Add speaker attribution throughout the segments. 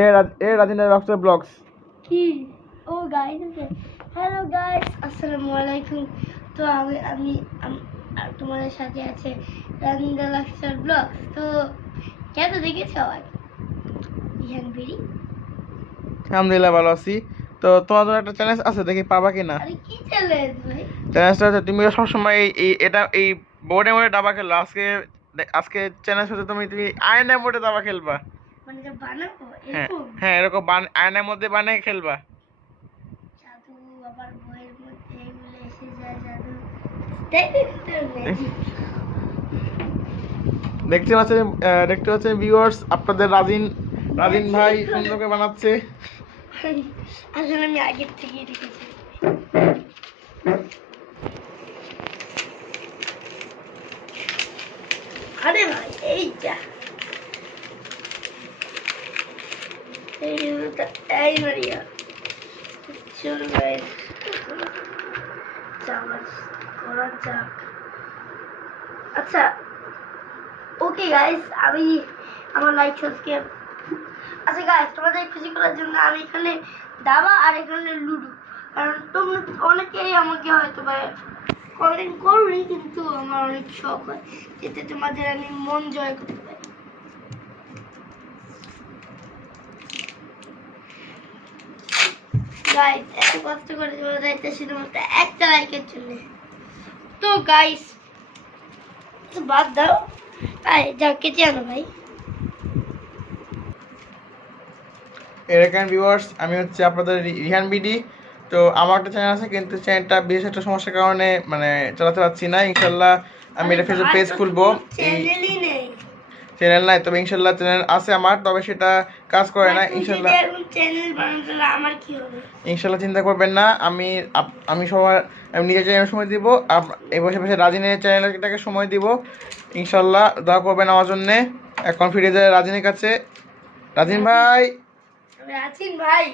Speaker 1: এ এ Razina rockstar vlogs
Speaker 2: কি? ও guys আছে। হ্যালো গাইস আসসালামু আলাইকুম। তো আমি আমি তোমাদের সাথে আছে রানিন্দা লাক্সার ব্লগ তো কেন দেখেছ আবার? ইহান বেরি
Speaker 1: আলহামদুলিল্লাহ ভালো আছি। তো তোমার জন্য একটা চ্যালেঞ্জ আছে দেখি পাবা কি না
Speaker 2: আরে কি চ্যালেঞ্জ ভাই?
Speaker 1: চ্যালেঞ্জটা হচ্ছে তুমি সবসময় এই এটা এই বোর্ডে মোড়ে দাবা খেলো আজকে আজকে চ্যালেঞ্জ হচ্ছে তুমি তুমি আয়নার মোড়ে দাবা খেলবা।
Speaker 2: মানে যে বানাবো?
Speaker 1: হ্যাঁ
Speaker 2: এরকম?
Speaker 1: হ্যাঁ এরকম বান- আয়নার মধ্যে বানিয়ে খেলবা।
Speaker 2: জাদু আবার বইয়ের মধ্যে এগুলো এসে যায় জাদু।
Speaker 1: দেখতে পাচ্ছেন দেখতে পাচ্ছেন ভিউয়ার্স আপনাদের রাজিন রাজিন ভাই সুন্দর করে বানাচ্ছে।
Speaker 2: আসলে আমি আগের থেকেই দেখেছি। আরে ভাই এইটা। এই করা আচ্ছা ওকে গাইস আমি আমার আচ্ছা গাইস খুশি করার জন্য আমি এখানে দাবা আর এখানে লুডো। কারণ তোমরা অনেকেই আমাকে হয়তো বা কমেন্ট কিন্তু আমার অনেক শখ হয়। যাতে তোমাদের আমি মন জয় করতে গাইস এত কষ্ট করে চলে যাইতে শুধুমাত্র একটা লাইকের জন্য। তো গাইস বাদ দাও। তাই যা কেটে আনো ভাই।
Speaker 1: এরকম ভিউয়ার্স আমি হচ্ছে আপনাদের রিহান বিডি। তো আমার একটা চ্যানেল আছে কিন্তু চ্যানেলটা বিশেষ একটা সমস্যার কারণে মানে চালাতে পারছি না। ইনশাল্লাহ আমি এটা ফেসবুক পেজ খুলবো। এই চ্যানেল নাই তবে ইনশাল্লাহ চ্যানেল আছে আমার তবে সেটা কাজ করে না ইনশাল্লাহ।
Speaker 2: চ্যানেল বানাতে আমার কি হবে?
Speaker 1: ইনশাল্লাহ চিন্তা করবেন না আমি আমি সবার আমি নিজের চ্যানেল সময় দিব এই বসে বসে রাজিনের চ্যানেলটাকে সময় দিব। ইনশাল্লাহ দোয়া করবেন আমার জন্যে এখন ফিরে যায় রাজিনের কাছে। রাজিন ভাই।
Speaker 2: আছি ভাই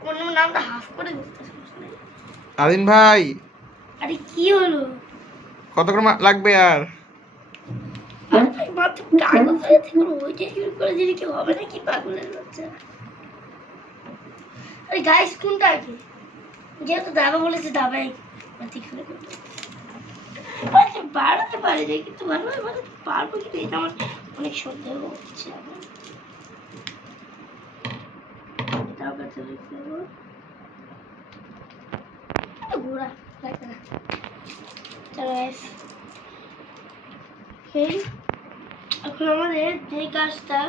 Speaker 2: কোন নামটা হাফ করে দিতে
Speaker 1: রাজিন ভাই।
Speaker 2: আরে কি হলো?
Speaker 1: কত করে মা- লাগবে আর?
Speaker 2: মাত্র কাগজ হয়ে থেকে ওইটা শুরু করে দিলে কি হবে নাকি? পাগলের বাচ্চা আরে গাইস কোনটা আগে যেহেতু দাবা বলেছে এখানে আচ্ছা, বাড়াতে পারে যে কিন্তু ভালোভাবে বাড়াতে পারব কিন্তু এটা আমার অনেক সন্দেহ হচ্ছে আমার এটাও কাছে লিখতে হবে ঘোরা লাগবে না। চলো। এই এখন আমাদের যে কাজটা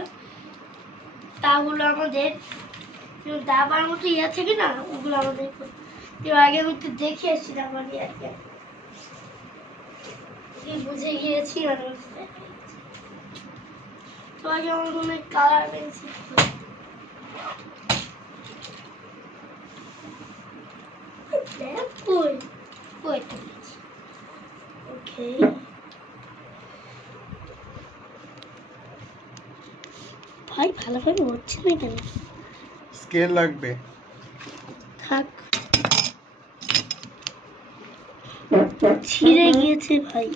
Speaker 2: তা হলো আমাদের দাবার মতো ইয়ে থাকে না ওগুলো আমাদের আগে আমি একটু দেখে এসেছিলাম আমার ইয়াকে বুঝে গিয়েছি। তো আগে আমার হয় কালার পেন্সিল কই কই ওকে ভাই ভালোভাবে হচ্ছে না কেন
Speaker 1: স্কেল লাগবে।
Speaker 2: থাক। ছিঁড়ে গিয়েছে ভাই।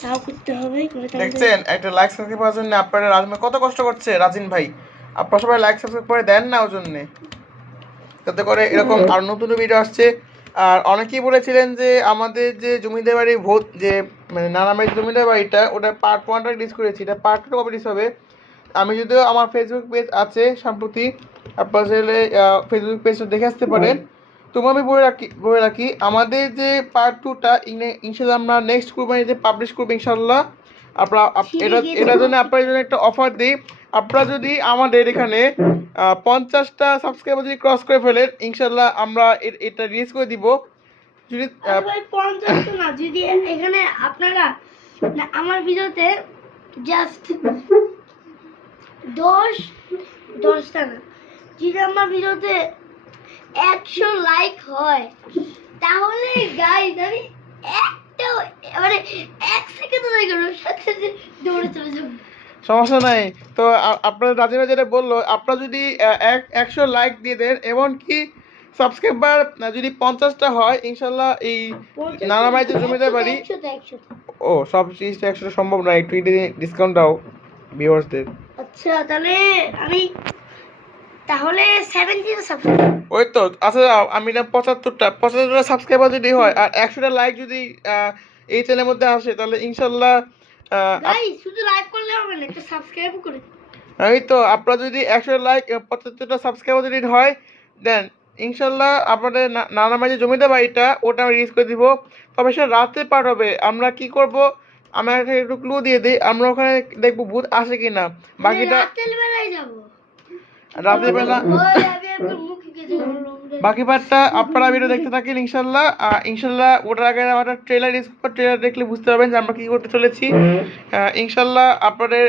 Speaker 2: তাও করতে হবে
Speaker 1: দেখছেন একটা লাইক সাবস্ক্রাইব করার জন্য আপনারা কত কষ্ট করছে রাজিন ভাই। আপনারা সবাই লাইক সাবস্ক্রাইব করে দেন না ওর জন্যে। যাতে করে এরকম আর নতুন ভিডিও আসছে। আর অনেকেই বলেছিলেন যে আমাদের যে জমিদার বাড়ি ভোট যে মানে জমিদার বাড়িটা ওটা পার্ট ওয়ানটা রিলিজ করেছি। এটা পার্ট টু কবে রিলিজ হবে? আমি যদিও আমার ফেসবুক পেজ আছে সম্প্রতি আপনারা চাইলে ফেসবুক পেজটা দেখে আসতে পারেন। তবু আমি বলে রাখি বলে রাখি আমাদের যে পার্ট টুটা ইনশাল্লাহ আমরা নেক্সট কুরবানিতে পাবলিশ করব ইনশাল্লাহ আপনারা এটা এটার জন্য আপনার জন্য একটা অফার দিই। আপনারা যদি আমাদের এখানে পঞ্চাশটা সাবস্ক্রাইবার যদি ক্রস করে ফেলেন ইনশাল্লাহ আমরা এটা রিলিজ করে দিব। যদি
Speaker 2: না যদি এখানে আপনারা আমার ভিডিওতে জাস্ট দশ দশটা না যদি আমার ভিডিওতে একশো লাইক হয় তাহলে গাইজ আমি একটা মানে এক সেকেন্ড লাইক করব সাথে সাথে দৌড়ে চলে যাব।
Speaker 1: সমস্যা নাই। তো আপনার রাজিনা যেটা বলল আপনারা যদি এক একশো লাইক দিয়ে দেন এমনকি সাবস্ক্রাইবার যদি পঞ্চাশটা হয় ইনশাল্লাহ এই জমিদার বাড়ি
Speaker 2: একশোতে একশোতে।
Speaker 1: ও সব জিনিসটা একশো সম্ভব নয় একটু ডিসকাউন্ট দাও ভিউয়ার্সদের
Speaker 2: আচ্ছা তাহলে আমি তাহলে সাবস্ক্রাইব
Speaker 1: ওই তো আচ্ছা আমি না পঁচাত্তরটা পঁচাত্তরটা সাবস্ক্রাইবার যদি হয় আর একশোটা লাইক যদি এই চ্যানেলের মধ্যে আসে তাহলে ইনশাল্লাহ
Speaker 2: শুধু লাইক করলে হবে না একটু সাবস্ক্রাইব করে
Speaker 1: এই তো আপনারা যদি একশো লাইক পঁচাত্তরটা সাবস্ক্রাইবার যদি হয় দেন ইনশাল্লাহ আপনাদের নানা মাঝে জমিতে বাড়িটা ওটা আমি রিলিজ করে দিব। তবে সেটা রাতে পার হবে আমরা কি করব? আমরা এখানে একটু ক্লু দিয়ে দিই আমরা ওখানে দেখব ভূত আসে কি না বাকিটা
Speaker 2: রাতের বেলায় যাব।
Speaker 1: রাতের বেলা বাকি পার্টটা আপনারা ভিডিও দেখতে থাকেন ইনশাল্লাহ ইনশাল্লাহ ওটার আগে আমরা ট্রেলার ট্রেলার দেখলে বুঝতে পারবেন যে আমরা কী করতে চলেছি। ইনশাল্লাহ আপনাদের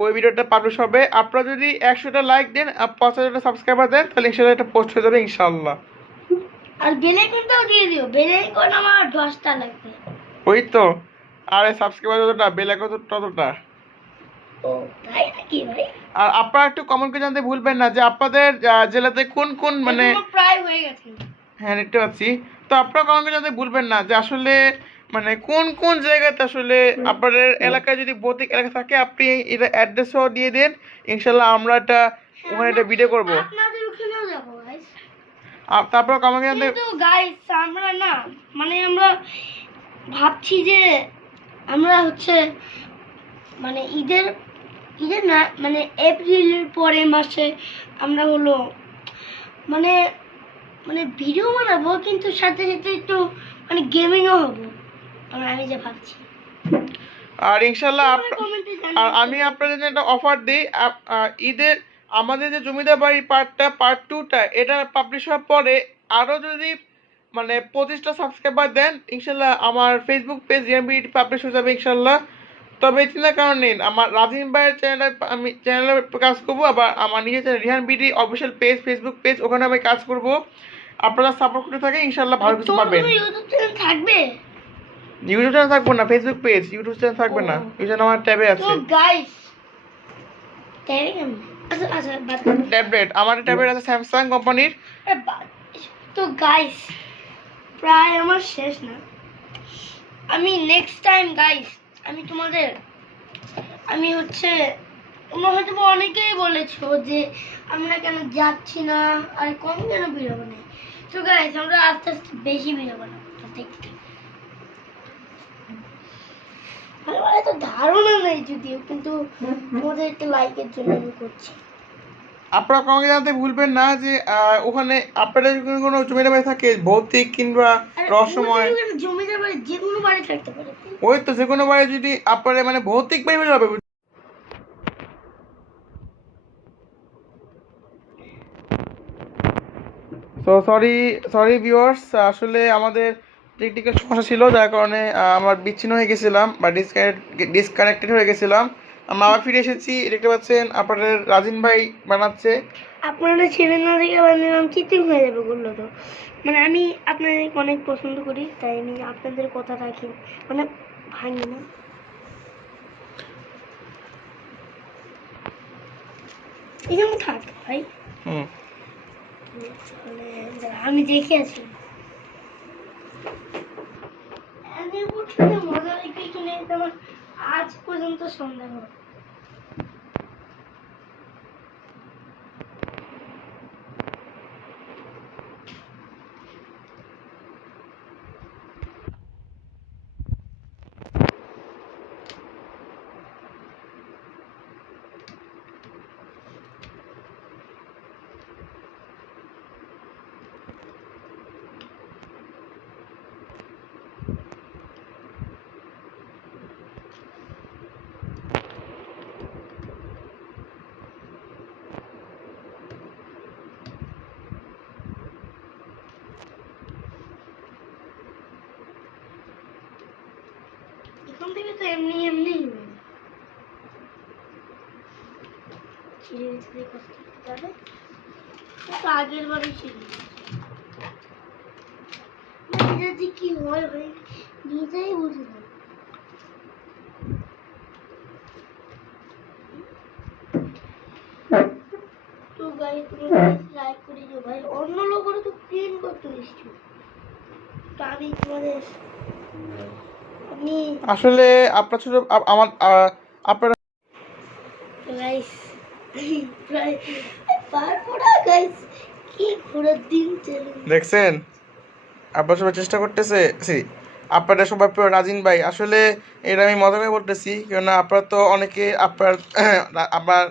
Speaker 1: ওই ভিডিওটা পাবলিশ হবে। আপনারা যদি একশোটা লাইক দেন আর পঁচাশটা সাবস্ক্রাইবার দেন তাহলে ইনশাল্লাহ এটা পোস্ট হয়ে যাবে ইনশাল্লাহ
Speaker 2: আর বেল আইকনটাও দিয়ে দিও। বেল আইকন আমার দশটা লাগবে।
Speaker 1: ওই তো। আর সাবস্ক্রাইবার যতটা বেল এখন ততটা।
Speaker 2: ও তাই নাকি ভাই?
Speaker 1: আর আপনারা একটু কমেন্ট করে জানতে ভুলবেন না যে আপনাদের জেলাতে কোন কোন মানে
Speaker 2: প্রায় হয়ে গেছে।
Speaker 1: হ্যাঁ দেখতে পাচ্ছি। তো আপনারা কমেন্ট করে জানতে ভুলবেন না যে আসলে মানে কোন কোন জায়গাতে আসলে আপনাদের এলাকায় যদি ভৌতিক এলাকা থাকে আপনি এটা অ্যাড্রেসও দিয়ে দিন। ইনশাল্লাহ আমরা এটা ওখানে একটা ভিডিও করব।
Speaker 2: আপনাদের ওখানেও যাব গাইস
Speaker 1: আর তারপর কমেন্ট করে
Speaker 2: জানতে গাইস আমরা না মানে আমরা ভাবছি যে আমরা হচ্ছে মানে ঈদের ঈদের না মানে এপ্রিলের পরে মাসে আমরা হলো মানে মানে ভিডিও বানাবো কিন্তু সাথে সাথে একটু মানে গেমিংও হব। আমরা আমি যে ভাবছি।
Speaker 1: আর ইনশাল্লাহ আর আমি আপনাদের জন্য একটা অফার দিই। ঈদের আমাদের যে জমিদার বাড়ির পার্টটা পার্ট টুটা এটা পাবলিশ হওয়ার পরে আরও যদি মানে পঁচিশটা সাবস্ক্রাইবার দেন ইনশাল্লাহ আমার ফেসবুক পেজ রিয়ানবি পাবলিশ হয়ে যাবে ইনশাল্লাহ। তবে চিন্তা কারণ নেই আমার রাজিন ভাইয়ের চ্যানেলে আমি চ্যানেলে কাজ করব আবার আমার নিজের channel Rihan BD official page Facebook page ওখানে আমি কাজ করব। আপনারা সাপোর্ট করতে থাকে ইনশাল্লাহ ভালো কিছু পাবেন।
Speaker 2: ইউটিউব চ্যানেল থাকবে?
Speaker 1: ইউটিউব চ্যানেল থাকবে না ফেসবুক পেজ ইউটিউব চ্যানেল থাকবে না। এই জন্য আমার ট্যাবে আছে।
Speaker 2: গাইস আচ্ছা আচ্ছা।
Speaker 1: ট্যাবলেট আমার ট্যাবলেট আছে স্যামসাং কোম্পানির।
Speaker 2: তো গাইস প্রায় আমার শেষ না। আমি নেক্সট টাইম গাইস আমি তোমাদের, আমি হচ্ছে, তোমরা হয়তো অনেকেই বলেছ যে আমরা কেন যাচ্ছি না, আর কম কেন ভিডিও বানাই তো গাইস আমরা আস্তে আস্তে বেশি বানাবো তো দেখতে। আমার এত ধারণা নেই যদিও, কিন্তু তোমাদের একটা লাইকের জন্য আমি করছি।
Speaker 1: আপনারা কাউকে জানতে ভুলবেন না যে ওখানে আপনাদের কোনো জমিটা বাড়ি থাকে ভৌতিক কিংবা রহস্যময়।
Speaker 2: জমিদার বাড়ি যে কোনো বাড়ি থাকতে পারে।
Speaker 1: ওই তো যে কোনো বাড়ি যদি আপনাদের মানে ভৌতিক বাড়ি হবে তো সরি সরি ভিউয়ার্স আসলে আমাদের টেকনিক্যাল সমস্যা ছিল যার কারণে আমার বিচ্ছিন্ন হয়ে গেছিলাম বা ডিসকানেক্ট ডিসকানেক্টেড হয়ে গেছিলাম। আমরা আবার ফিরে এসেছি দেখতে পাচ্ছেন আপনাদের রাজিন ভাই বানাচ্ছে।
Speaker 2: আপনারা ছেলে না দেখে বানিলাম চিটিং হয়ে যাবে বলল তো। মানে আমি আপনাদেরকে অনেক পছন্দ করি তাই আমি আপনাদের কথা রাখি। মানে ভাঙি না। যেমন থাক ভাই।
Speaker 1: হুম।
Speaker 2: মানে আমি দেখে আছি আমি মজা দেখে কিনে আমার আজ পর্যন্ত সন্দেহ এখান থেকে তো এমনি এমনি। আগের বারে যে কি হয় ভাই নিজেই বুঝি না। অন্য লোকের তো প্রিন্ট করতে নিশ্চয় আমি তোমাদের আমি
Speaker 1: আসলে আপনার ছোট আমার আপনারা
Speaker 2: গাইস প্রায় পারব না গাইস কি ঘোরার দিন
Speaker 1: দেখছেন? আপনারা সবাই চেষ্টা করতেছে। সি আপনারা সবাই প্রিয় রাজিন ভাই আসলে এটা আমি মজা করে বলতেছি কেননা আপনারা তো অনেকে আপনার আপনার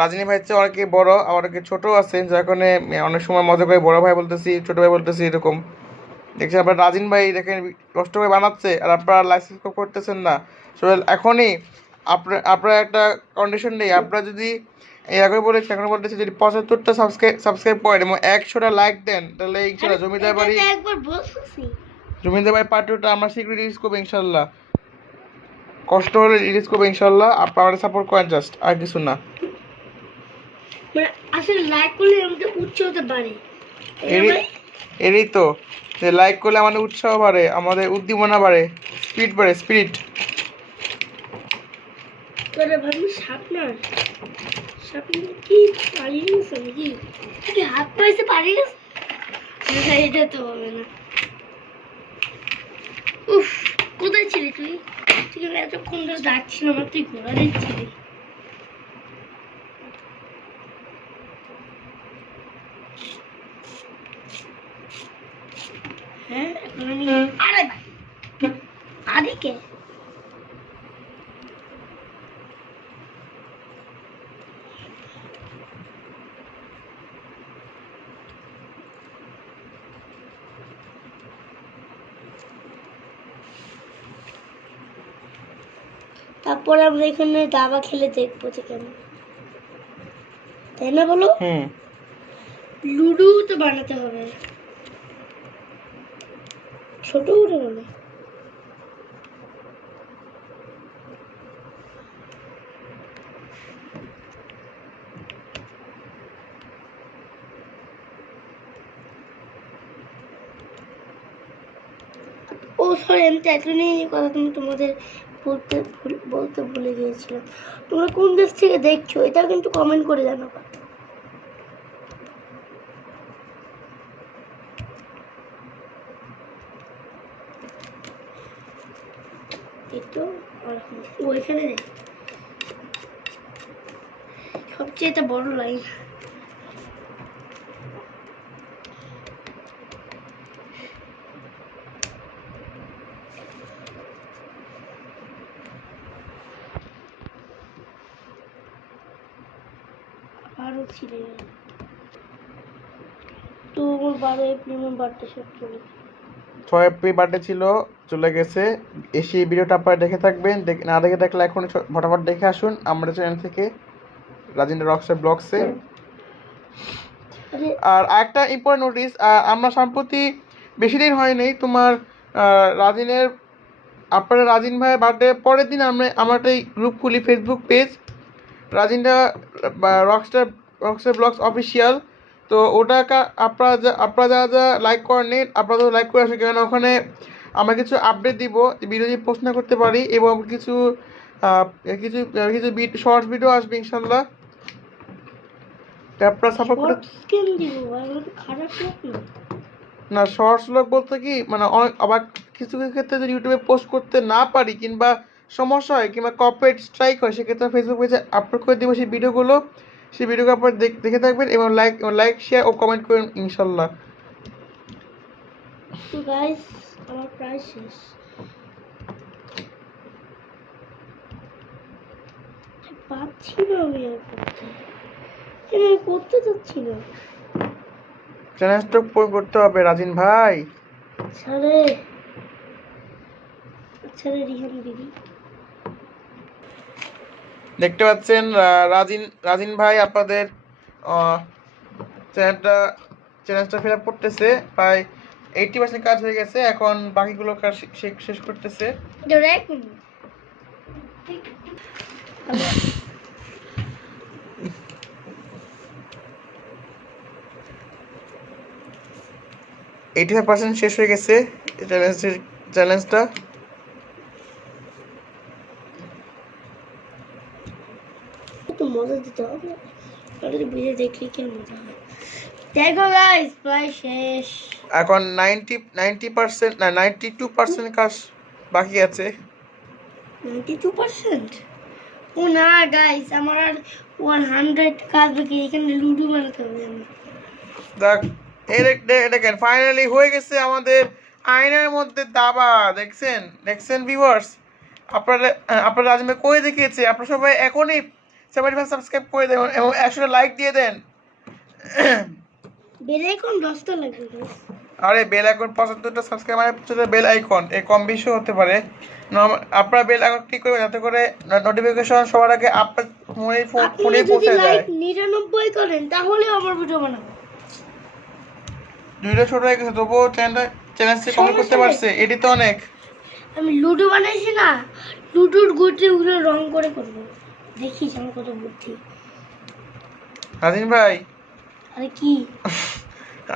Speaker 1: রাজিনী ভাই চেয়ে অনেকে বড় আবার অনেকে ছোট আছেন যার কারণে অনেক সময় মজা করে বড় ভাই বলতেছি ছোট ভাই বলতেছি এরকম। দেখছেন আপনার রাজিন ভাই দেখেন কষ্ট করে বানাচ্ছে আর আপনারা লাইসেন্স করতেছেন না। সবাই এখনই আপনার আপনার একটা কন্ডিশন নেই। আপনারা যদি এই আগে বলেছি এখন বলতেছি যদি পঁচাত্তরটা সাবস্ক্রাইব সাবস্ক্রাইব করেন এবং একশোটা লাইক দেন তাহলে ইনশাল্লাহ জমিদার বাড়ি জমিদার বাড়ি পার্ট টুটা আমরা শীঘ্রই রিলিজ করব ইনশাল্লাহ। কষ্ট হলে রিলিজ করব ইনশাল্লাহ। আপনারা আমাদের সাপোর্ট করেন জাস্ট আর কিছু না।
Speaker 2: মানে আসলে লাইক করলে আমাদের উচ্চ হতে পারে
Speaker 1: এরই তো যে লাইক করলে আমাদের উৎসাহ বাড়ে আমাদের উদ্দীপনা বাড়ে স্পিড বাড়ে স্পিরিট
Speaker 2: তোরা ভাবি সাপ না সাপ না কি পালিয়ে গেছে নাকি? কি হাত পাইছে পালিয়ে গেছে? না, এটা তো হবে না। উফ কোথায় ছিলি তুই? তুই এতক্ষণ ধরে ডাকছিলাম আর তুই ঘোরা দিচ্ছিলি হ্যাঁ এখন আমি আরে ভাই আদিকে তারপর আমরা এখানে দাবা খেলে দেখব যে কেমন। তাই না বলো?
Speaker 1: হুম।
Speaker 2: লুডো তো বানাতে হবে। ছোট করে বলে ও সরি আমি তো এই কথা তুমি তোমাদের বলতে বলতে ভুলে গিয়েছিলাম। তোমরা কোন দেশ থেকে দেখছ, এটা কিন্তু কমেন্ট করে জানাবা। তো ওইখানে সবচেয়ে এটা বড় লাইন আরও ছিল তো আমার আমার
Speaker 1: ছয় এপ্রিল বার্থডে ছিল, চলে গেছে। এসে এই ভিডিওটা আপনারা দেখে থাকবেন। না দেখে থাকলে এখন ফটাফট দেখে আসুন। আমাদের চ্যানেল থেকে রাজেন্দ্র রক্সের ব্লগসে
Speaker 2: আরে
Speaker 1: একটা ইম্পর্টেন্ট নোটিস আমরা সম্প্রতি বেশি দিন হয়নি। তোমার রাজিনের আপনার রাজিন ভাইয়ের বার্থডে পরের দিন আমরা আমার একটা গ্রুপ খুলি ফেসবুক পেজ রাজিনটা রকস্টার রকস্টার ব্লগস অফিসিয়াল তো ওটা কা- আপনারা যা আপনারা যা যা লাইক করেননি আপনারা তো লাইক করে আসুন কেন ওখানে আমরা কিছু আপডেট দিব ভিডিও দিয়ে প্রশ্ন করতে পারি এবং কিছু কিছু কিছু শর্টস ভিডিও আসবে ইনশাল্লাহ আপনারা সাপোর্ট করে
Speaker 2: না।
Speaker 1: না শর্টস লোক বলতে কি মানে অনেক আবার কিছু কিছু ক্ষেত্রে যদি ইউটিউবে পোস্ট করতে না পারি কিংবা সমস্যা হয় কিংবা কপিরাইট স্ট্রাইক হয় সেক্ষেত্রে ফেসবুক পেজে আপলোড করে দেবো সেই ভিডিওগুলো সেই ভিডিওগুলো আপনার দেখ- থাকবেন এবং লাইক লাইক শেয়ার ও কমেন্ট করবেন ইনশাল্লাহ।
Speaker 2: তো গাইস আমার প্রায় শেষ। পাচ্ছি না আমি আর করতে। আমি করতে চাচ্ছি না
Speaker 1: চ্যালেঞ্জটা পূরণ করতে হবে রাজিন ভাই।
Speaker 2: ছাড়ে। ছাড়ে রিহান দিদি।
Speaker 1: দেখতে পাচ্ছেন রাজিন রাজিন ভাই আপনাদের চ্যানেলটা চ্যালেঞ্জটা ফিল আপ করতেছে প্রায় এইটটি পার্সেন্ট কাজ হয়ে গেছে এখন বাকিগুলো কাজ শেষ করতেছে। এইটি ফাইভ পার্সেন্ট শেষ হয়ে গেছে চ্যালেঞ্জের চ্যালেঞ্জটা
Speaker 2: তো মজা হবে তাহলে বুঝে দেখলে কি মজা হয়? দেখো গাইস প্রায় শেষ।
Speaker 1: এখন নাইনটি নাইনটি পার্সেন্ট না নাইনটি টু পার্সেন্ট কাজ বাকি আছে।
Speaker 2: Ninety two percent? ও ও না গাইস আমার আর ওয়ান হান্ড্রেড কাজ বাকি এখানে লুডো বানাতে হবে আমার
Speaker 1: দেখ দেখ- দেখেন ফাইনালি হয়ে গেছে আমাদের আয়নার মধ্যে দাবা দেখছেন? দেখছেন ভিউয়ার্স আপনারা আপনারা আজমে করে দেখিয়েছে? আপনারা সবাই এখনই সেভেন্টি ফাইভ সাবস্ক্রাইব করে দেন এবং একশো লাইক দিয়ে দেন।
Speaker 2: বেল আইকন দশটা লাগবে
Speaker 1: আরে বেল আইকন পঁচাত্তরটা সাবস্ক্রাইব মানে বেল আইকন। কম বেশি হতে পারে। আপনারা বেল আইকন ক্লিক করবেন যাতে করে নোটিফিকেশন সবার আগে আপনার ফোনে পৌঁছে যায়।
Speaker 2: নিরানব্বই করেন তাহলেও আমার ভিডিও বানাবো।
Speaker 1: ভিডিও ছোট হয়ে গেছে তবুও চ্যানেলটা চ্যানেলটি করতে পারছে। এটি তো অনেক।
Speaker 2: আমি লুডো বানাইছি না লুডোর গুটি ওগুলো রং করে করব। দেখিস আমার কত বুদ্ধি।
Speaker 1: রাজিন ভাই।
Speaker 2: আরে কি?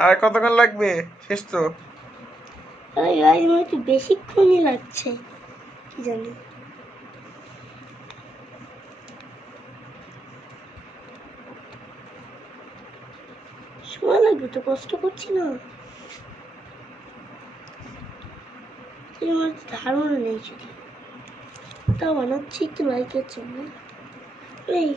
Speaker 1: আর কতক্ষণ লাগবে? শেষ তো।
Speaker 2: আরে গাইস আমার একটু বেশিক্ষণই লাগছে কি জানি। সময় লাগবে তো কষ্ট করছি না। আমার ধারণা নেই শুধু তাও বানাচ্ছি একটু লাইকের জন্য। এই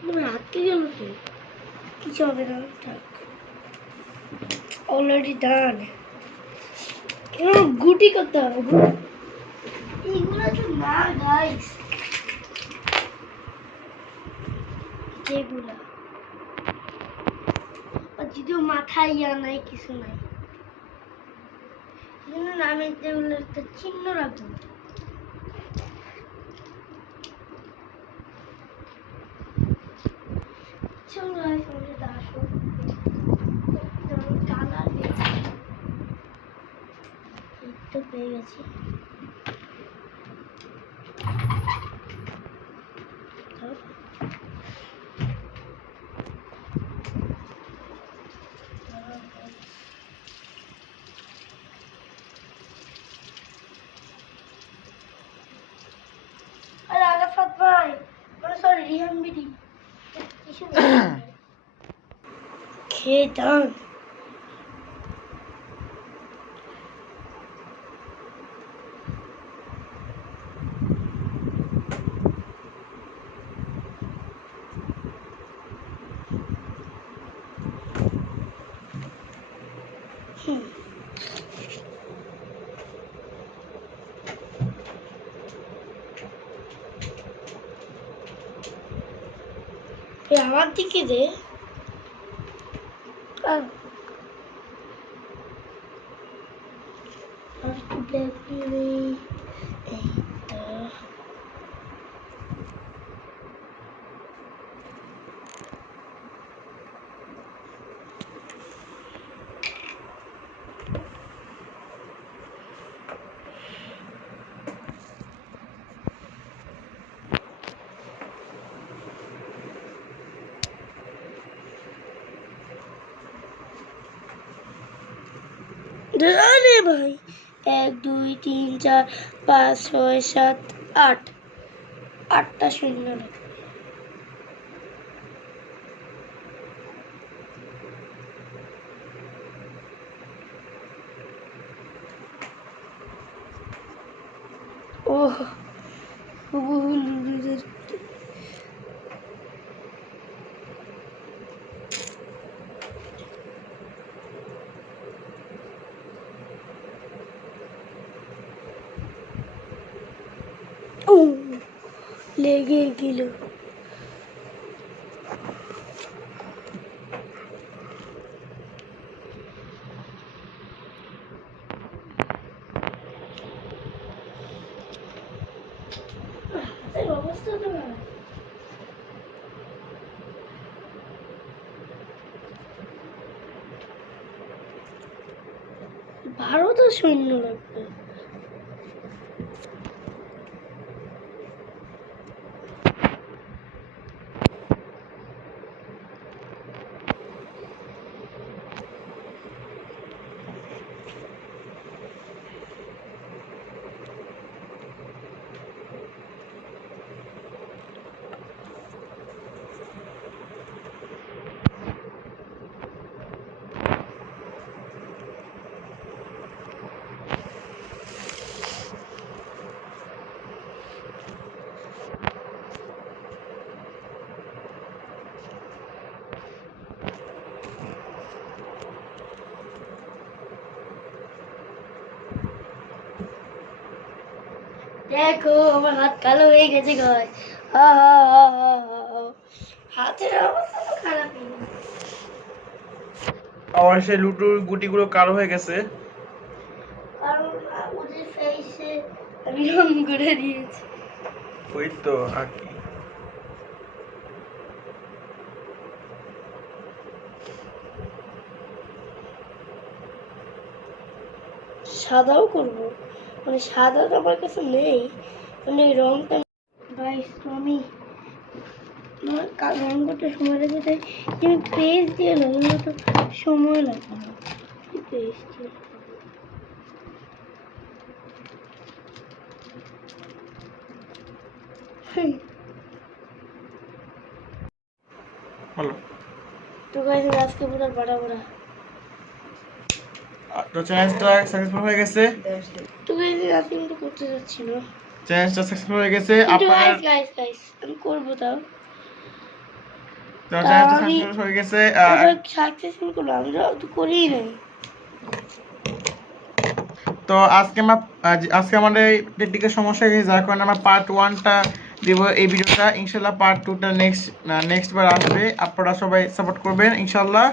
Speaker 2: তুমি আটকে গেল তো কিছু হবে না থাক অলরেডি ডান গুটি করতে হবে যেগুলা যদিও মাথায় ইয়া নাই, কিছু নাই। জন্য আমি যেগুলো একটা চিহ্ন রাখব চলো গাইস আমাদের সাথে আসো যেমন কালার এই তো পেয়ে গেছি। Sorry Rihan BD. কিছু খেয়ে আমার দিকে দে আরে ভাই। এক দুই তিন চার পাঁচ ছয় সাত আট। আটটা শূন্য লাগবে। ওহ হুবহু লুডুদের ও লেগে গেল। অবস্থা তো সৈন্য লাগবে দেখো আমার হাত কালো হয়ে গেছে গাছ হাতের অবস্থা তো খারাপই না।
Speaker 1: আবার সেই লুটুর গুটিগুলো কালো হয়ে গেছে।
Speaker 2: কারণ ওদের ফেসে রং করে দিয়েছি।
Speaker 1: ওই তো আর কি।
Speaker 2: সাদাও করব। মানে সাদা তো আমার কাছে নেই। মানে রংটা ভাই তো আমি আমার রং করতে সময় লেগে যায় কিন্তু পেজ দিয়ে লাগানো তো সময় লাগে না। পেজ দিয়ে হুম, তো গাইস আজকে পুরো বড় বড়
Speaker 1: তো চ্যালেঞ্জটা সাকসেসফুল হয়ে গেছে?
Speaker 2: তো আজকে কিন্তু করতে যাচ্ছি না
Speaker 1: চ্যালেঞ্জটা সাকসেসফুল হয়ে গেছে
Speaker 2: কিন্তু গাইস গাইস গাইস আমি করব তাও।
Speaker 1: চ্যালেঞ্জটা সাকসেসফুল হয়ে গেছে
Speaker 2: সাকসেসফুল করল আমরা তো করিই নাই।
Speaker 1: তো আজকে আমার আজকে আমাদের টেকনিকের সমস্যা হয়ে গেছে যার কারণে আমরা পার্ট ওয়ানটা দিব এই ভিডিওটা ইনশাল্লাহ পার্ট টুটা নেক্সট নেক্সট বার আসবে। আপনারা সবাই সাপোর্ট করবেন ইনশাল্লাহ